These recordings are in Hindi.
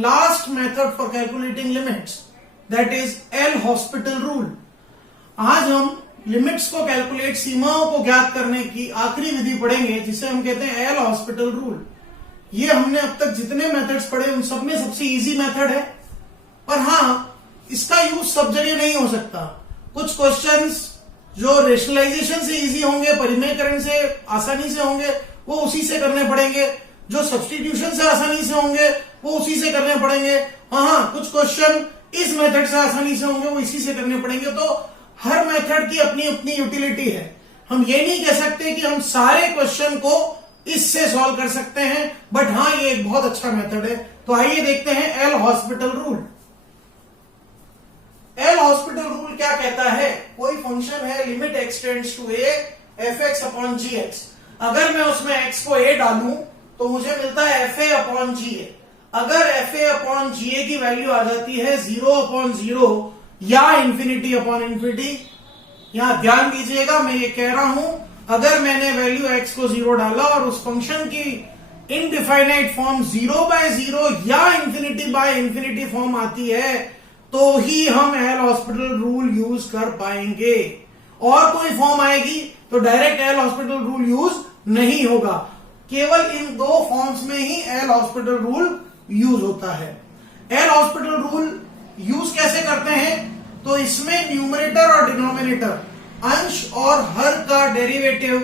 Last method for calculating limits, that is L hospital rule. आज हम लिमिट्स को कैलकुलेट, सीमाओं को ज्ञात करने की आखिरी विधि पढ़ेंगे जिसे हम कहते हैं एल हॉस्पिटल रूल। ये हमने अब तक जितने मेथड्स पढ़े उन सब में सबसे इजी मेथड है, पर हाँ इसका यूज सब जगह नहीं हो सकता। कुछ क्वेश्चंस जो रेशनलाइजेशन से इजी होंगे, परिमेयकरण से आसानी से होंगे, वो उसी से करने पड़ेंगे। जो सब्स्टिट्यूशन से आसानी से होंगे वो उसी से करने पड़ेंगे। हाँ, कुछ क्वेश्चन इस मेथड से आसानी से होंगे, वो इसी से करने पड़ेंगे। तो हर मेथड की अपनी अपनी यूटिलिटी है। हम ये नहीं कह सकते कि हम सारे क्वेश्चन को इससे सॉल्व कर सकते हैं, बट हाँ ये एक बहुत अच्छा मेथड है। तो आइए देखते हैं L hospital rule. L hospital rule क्या कहता है? कोई फंक्शन है limit X tends to A F X upon G X. अगर मैं उसमें एक्स को ए डालूं तो मुझे मिलता है एफ ए अपॉन जी ए। अगर एफ ए अपॉन जी ए की वैल्यू आ जाती है 0 अपॉन 0 या इंफिनिटी अपॉन इंफिनिटी, यहां ध्यान दीजिएगा मैं ये कह रहा हूं, अगर मैंने वैल्यू एक्स को 0 डाला और उस फंक्शन की इनडिफाइनाइट फॉर्म 0/0 या इंफिनिटी बाय इंफिनिटी फॉर्म आती है तो ही हम एल हॉस्पिटल रूल यूज कर पाएंगे। और कोई फॉर्म आएगी तो direct L hospital rule use नहीं होगा। केवल इन दो फॉर्म्स में ही एल हॉस्पिटल रूल यूज होता है। एल हॉस्पिटल रूल यूज कैसे करते हैं? तो इसमें न्यूमरेटर और डिनोमिनेटर, अंश और हर का डेरिवेटिव,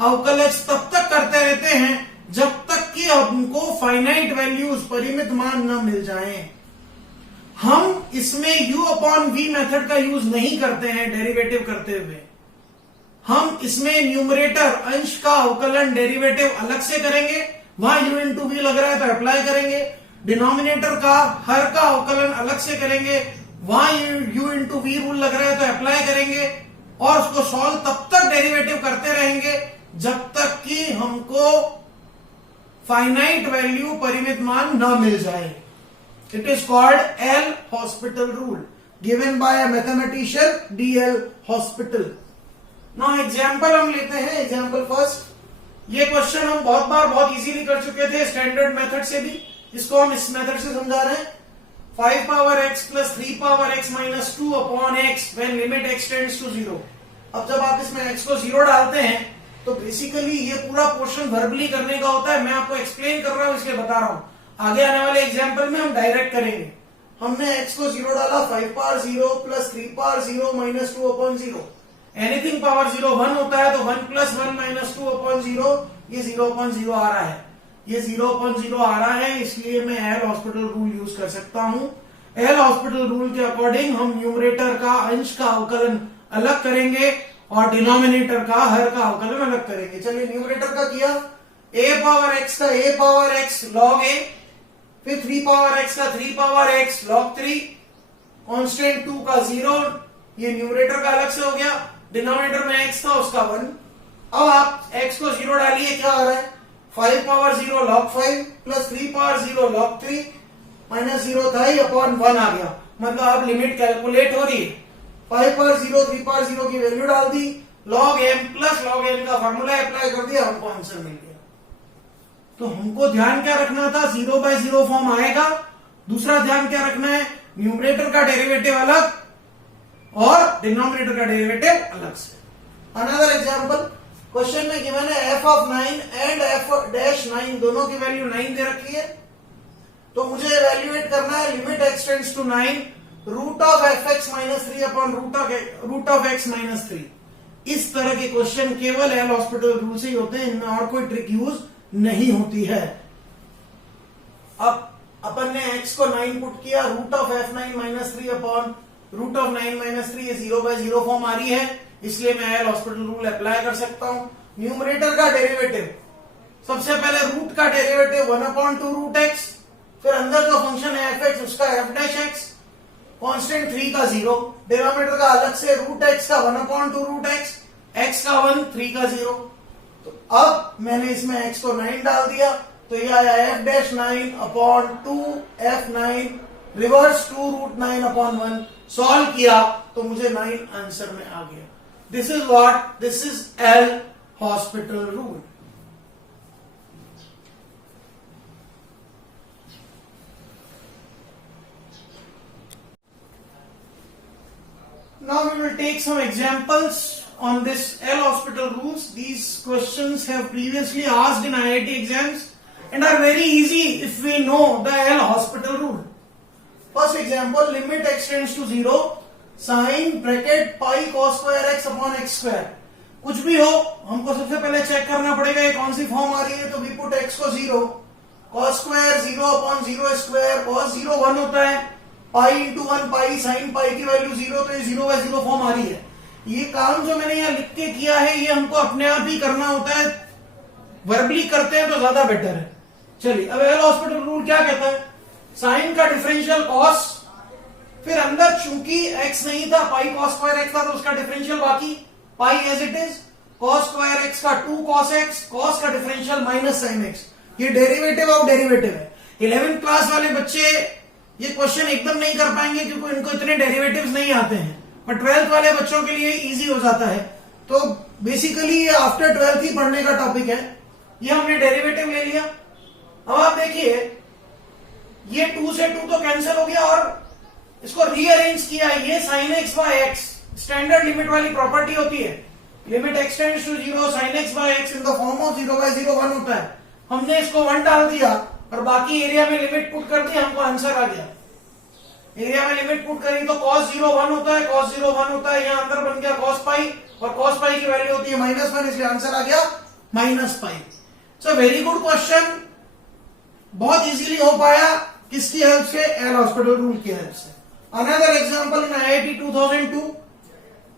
अवकलज तब तक करते रहते हैं जब तक कि हमको फाइनाइट वैल्यूज, परिमित मान न मिल जाएं। हम इसमें u अपॉन v मेथड का यूज नहीं करते हैं डेरिवेटिव करते हुए। हम इसमें न्यूमरेटर, अंश का अवकलन, डेरिवेटिव अलग से करेंगे, वहां u इंटू वी लग रहा है तो अप्लाई करेंगे। डिनोमिनेटर का, हर का अवकलन अलग से करेंगे, वहां u इंटू वी रूल लग रहा है तो अप्लाई करेंगे। और उसको सॉल्व तब तक डेरिवेटिव करते रहेंगे जब तक कि हमको फाइनाइट वैल्यू, परिमित मान न मिल जाए। It is called L hospital rule given by a mathematician D.L. Hospital. Now example हम लेते हैं, example first। ये क्वेश्चन हम बहुत बार बहुत इजीली कर चुके थे स्टैंडर्ड मेथड से भी, इसको हम इस मेथड से समझा रहे हैं। 5 power x plus 3 power x minus 2 upon x when limit x tends to 0। अब जब आप इसमें x को 0 डालते हैं तो बेसिकली ये पूरा पोर्शन वर्बली करने का होता है। मैं आपको एक्सप्लेन कर रहा हूं इसलिए बता रहा हूं, आगे आने वाले एग्जाम्पल में हम डायरेक्ट करेंगे। हमने x को 0 डाला, 5 power 0 plus 3 power 0 minus 2 upon 0। Anything power 0 1 होता है तो 1 प्लस 1 माइनस 2 अपॉन 0, ये 0 अपॉन 0 आ रहा है। ये 0 अपॉन 0 आ रहा है, इसलिए मैं एल हॉस्पिटल रूल यूज कर सकता हूं। एल हॉस्पिटल रूल के अकॉर्डिंग हम न्यूमरेटर का, अंश का अवकलन अलग करेंगे और डिनोमिनेटर का, हर का अवकलन अलग करेंगे। चलिए न्यूमरेटर का किया, a पावर x का a power x log a, फिर 3 पावर x का 3 पावर x log 3, कांस्टेंट 2 का 0, ये न्यूमरेटर का अलग से हो गया। डिनोमिनेटर में x था उसका 1। अब आप x को 0 डालिए, क्या आ रहा है? 5 power 0 log 5 plus 3 power 0 log 3 minus 0 था ही अपॉन 1 आ गया। मतलब अब लिमिट कैलकुलेट हो रही है। 5 पावर 0 3 पावर 0 की वैल्यू डाल दी, log m plus log n का फॉर्मूला अप्लाई कर दिया, हमको आंसर मिल गया। तो हमको ध्यान क्या रखना था? 0/0 फॉर्म आएगा। दूसरा ध्यान क्या रखना है? न्यूमरेटर का डेरिवेटिव अलग और डिनोमिनेटर का डेरिवेटिव अलग से। अनदर एग्जांपल, क्वेश्चन में गिवन है f of 9 and f dash 9 दोनों की वैल्यू 9 दे रखी है। तो मुझे इवैल्यूएट करना है limit x tends to 9 root of fx minus 3 upon root of x minus 3। इस तरह के क्वेश्चन केवल एल हॉस्पिटल रूल से ही होते हैं, इनमें और कोई ट्रिक यूज नहीं होती है। अब अपन ने x को 9 पुट किया, root of f9 minus 3 upon root of 9 minus 3, ये 0/0 फॉर्म आ रही है, इसलिए मैं एल हॉस्पिटल रूल अप्लाई कर सकता हूं। न्यूमरेटर का डेरिवेटिव, सबसे पहले रूट का डेरिवेटिव 1/2 रूट x, फिर अंदर जो फंक्शन है f(x) उसका f डैश x, कांस्टेंट 3 का 0, डिनोमिनेटर का अलग से रूट x का 1/2 रूट x, x का 1, 3 का 0। तो अब मैंने इसमें x को 9 डाल दिया तो यह आया f dash 9 upon 2 f9 reverse 2 root 9 upon 1। Solve किया तो मुझे 9 आंसर में आ गया। This is what, this is L hospital rule. Now we will take some examples on this L hospital rules. These questions have previously asked in IIT exams and are very easy if we know the L hospital rule. First example, limit x tends to 0, sin bracket pi cos square x upon x square. कुछ भी हो, हमको सबसे पहले चेक करना पड़ेगा ये कौन सी फॉर्म आ रही है, तो वी पुट x को 0, cos square 0 upon 0 square, cos 0 1 होता है, पाई इंटू 1 पाई, साइन पाई की वैल्यू 0, तो ये 0/0 फॉर्म आ रही है. ये काम जो मैंने यहाँ लिख के किया है ये हमको अपने आप ही करना होता है, वर्बली करते हैं तो ज्यादा बेटर है. चलिए अब एल हॉस्पिटल रूल क्या कहता है, साइन का डिफरेंशियल कॉस, फिर अंदर चूंकि x नहीं था, पाई कॉस स्क्वायर x था, तो उसका डिफरेंशियल बाकी पाई as it is, cos square x का 2 cos x, कॉस का डिफरेंशियल माइनस साइन x. ये डेरिवेटिव ऑफ डेरिवेटिव है. 11th क्लास वाले बच्चे ये क्वेश्चन एकदम नहीं कर पाएंगे क्योंकि इनको इतने डेरिवेटिव्स नहीं आते हैं, पर 12th वाले बच्चों के लिए इजी हो जाता है. तो बेसिकली ये आफ्टर 12th ही पढ़ने का टॉपिक है. ये हमने डेरिवेटिव ले लिया. अब आप देखिए ये 2 से 2 तो कैंसिल हो गया और इसको रीअरेंज किया. ये sin x by x standard limit वाली प्रॉपर्टी होती है. Limit x tends to 0, sin x by x in the form of 0/0 1 होता है. हमने इसको 1 डाल दिया और बाकी एरिया में लिमिट पुट कर दी, हमको आंसर आ गया. एरिया में लिमिट पुट करी तो cos 0 1 होता है, cos 0 1 होता है, यहाँ अंदर बन गया cos पाई और cos पाई की वैल्यू होती है -1, इसलिए आंसर आ गया -पाई. सो वेरी गुड क्वेश्चन, बहुत इजीली हो पाया. किसकी हेल्प से, एल हॉस्पिटल रूल की हेल्प से. Another example in IIT 2002,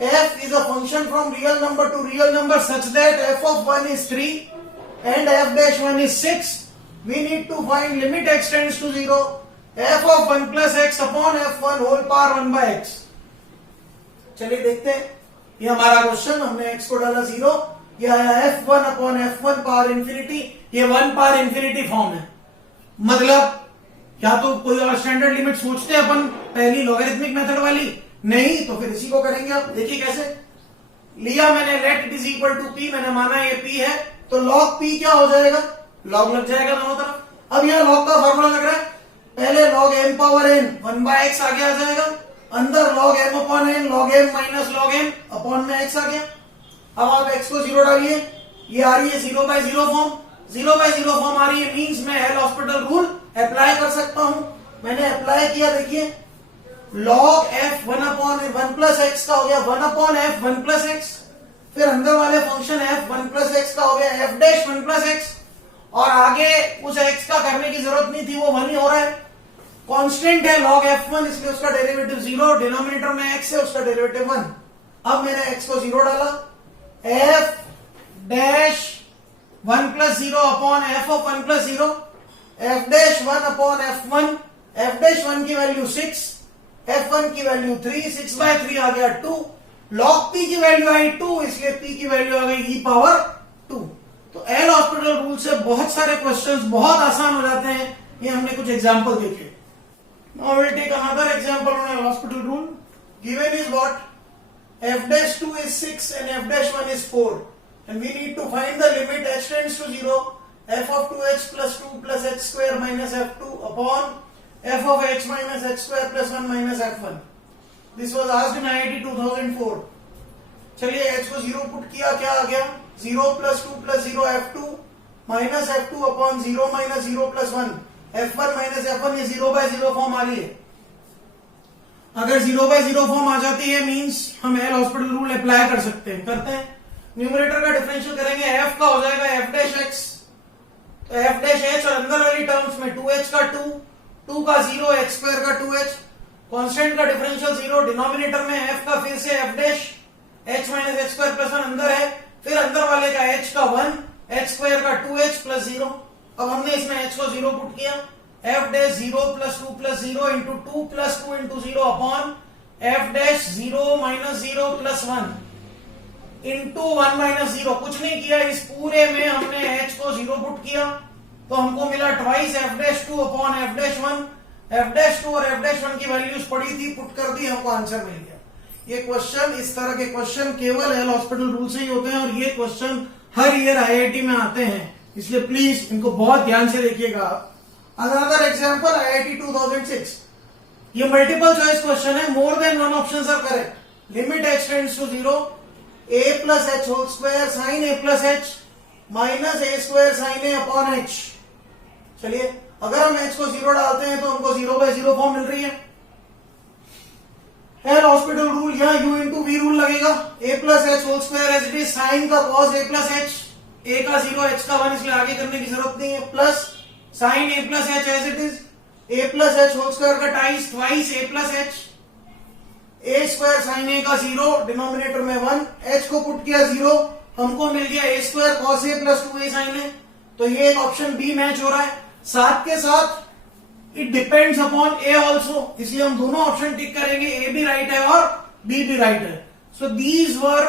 f is a function from real number to real number such that f of 1 is 3 and f dash 1 is 6. We need to find limit x tends to 0, f of 1 plus x upon f1 whole power 1 by x. चलिए देखते हैं. ये हमारा क्वेश्चन, हमने x को डाला 0, ये आया f1 upon f1 power infinity. ये 1 पावर इंफिनिटी फॉर्म है. मतलब या तो कोई और स्टैंडर्ड लिमिट सोचते हैं अपन, पहली लॉगरिथमिक मेथड वाली, नहीं तो फिर इसी को करेंगे. आप देखिए कैसे लिया मैंने, let it is equal to p, मैंने माना ये p है, तो log p क्या हो जाएगा, log लग जाएगा दोनों तरफ. अब यहाँ log का फॉर्मूला लग रहा है, पहले log m power n 1 by x आगे आ जाएगा, अंदर log m upon n, log m minus log m upon में x आ गया. अब आप x को 0 डालिए, ये आ रही है 0/0 फॉर्म. 0/0 फॉर्म आ रही है मीन्स मैं एल हॉस्पिटल रूल अप्लाई कर सकता हूं. मैंने अप्लाई किया, देखिए log f 1 upon 1 plus x का हो गया 1 अपॉन f 1 प्लस एक्स, फिर अंदर वाले फंक्शन f 1 प्लस एक्स का हो गया f डैश 1 प्लस एक्स, और आगे उस x का करने की जरूरत नहीं थी, वो 1 ही हो रहा है. कांस्टेंट है log f1, इसलिए उसका डेरिवेटिव 0, डिनोमिनेटर में x है, उसका डेरिवेटिव 1. अब मैंने x को 0 डाला, f dash 1 plus 0 upon f of 1 plus 0, f dash 1 upon f1, f dash 1 की वैल्यू 6, f1 की वैल्यू 3, 6/3 आ गया 2, log p की वैल्यू आई 2, इसलिए p की वैल्यू आ गई e पावर 2. तो एल हॉस्पिटल रूल से बहुत सारे क्वेश्चंस बहुत आसान हो जाते हैं. ये हमने कुछ एग्जांपल देखे. Now we will take another example on L hospital rule. Given is what, f dash 2 is 6 and f dash 1 is 4, and we need to find the limit h tends to 0, f of 2h plus 2 plus h square minus f2 upon f of h minus h square plus 1 minus f1. This was asked in IIT 2004. चलिए h को 0 पुट किया, क्या आ गया, 0 plus 2 plus 0 f2 minus f2 upon 0 minus 0 plus 1, f1 minus f1, ये 0/0 फॉर्म आ रही है. अगर 0/0 फॉर्म आ जाती है मींस हम एल हॉस्पिटल रूल अप्लाई कर सकते हैं. करते हैं. न्यूमरेटर का डिफरेंशियल करेंगे, f का हो जाएगा f डैश x, तो f डैश h और अंदर वाली टर्म्स में 2h का 2 का 0, h स्क्वायर का 2h, कांस्टेंट का डिफरेंशियल 0, डिनोमिनेटर में f का फिर से f dash h minus h square plus 1 अंदर है, फिर अंदर वाले का h का 1, h स्क्वायर का 2h प्लस 0. अब हमने इसमें h को 0 पुट किया, f dash 0 plus 2 plus 0 into 2 plus 2 into 0 upon f dash 0 minus 0 plus 1 into 1 minus 0. कुछ नहीं किया, इस पूरे में हमने h को 0 पुट किया तो हमको मिला twice f dash 2 upon f dash 1. f dash 2 और f डैश 1 की वैल्यूज पड़ी थी, पुट कर दी, हमको आंसर मिल गया. ये क्वेश्चन, इस तरह के क्वेश्चन केवल एल हॉस्पिटल रूल से ही होते हैं और ये क्वेश्चन हर ईयर आईआईटी में आते हैं, इसलिए प्लीज इनको बहुत ध्यान से देखिएगा. Another example IIT 2006. ये मल्टीपल चॉइस क्वेश्चन है, more than one options are correct. Limit h tends to 0 a plus H whole square sine a plus H minus a square sine a upon h। चलिए अगर हम h को 0 डालते हैं तो हमको 0/0 फॉर्म मिल रही है। एल हॉस्पिटल रूल, यहाँ u इंटू वी रूल लगेगा। a plus H whole square as it is sine का cos a plus H, a का 0 h का 1 इसलिए आगे करने की जरूरत नहीं है, plus sine a plus H as it is a plus H whole square का twice twice a plus H, a square sine a का 0 डिनोमिनेटर में 1, h को पुट किया 0, हमको मिल गया a square cos a plus 2a sine a। तो ये एक ऑप्शन बी मैच हो रहा है। साथ के साथ it depends upon A also, इसलिए हम दोनों ऑप्शन टिक करेंगे, ए भी राइट है और बी भी राइट है। So these were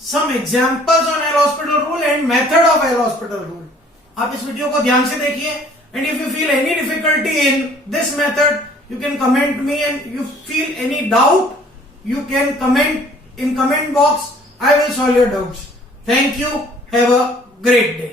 some examples on L hospital rule and method of L hospital rule. आप इस वीडियो को ध्यान से देखिए and if you feel any difficulty in this method you can comment me, and you feel any doubt you can comment in comment box. I will solve your doubts. Thank you. Have a great day.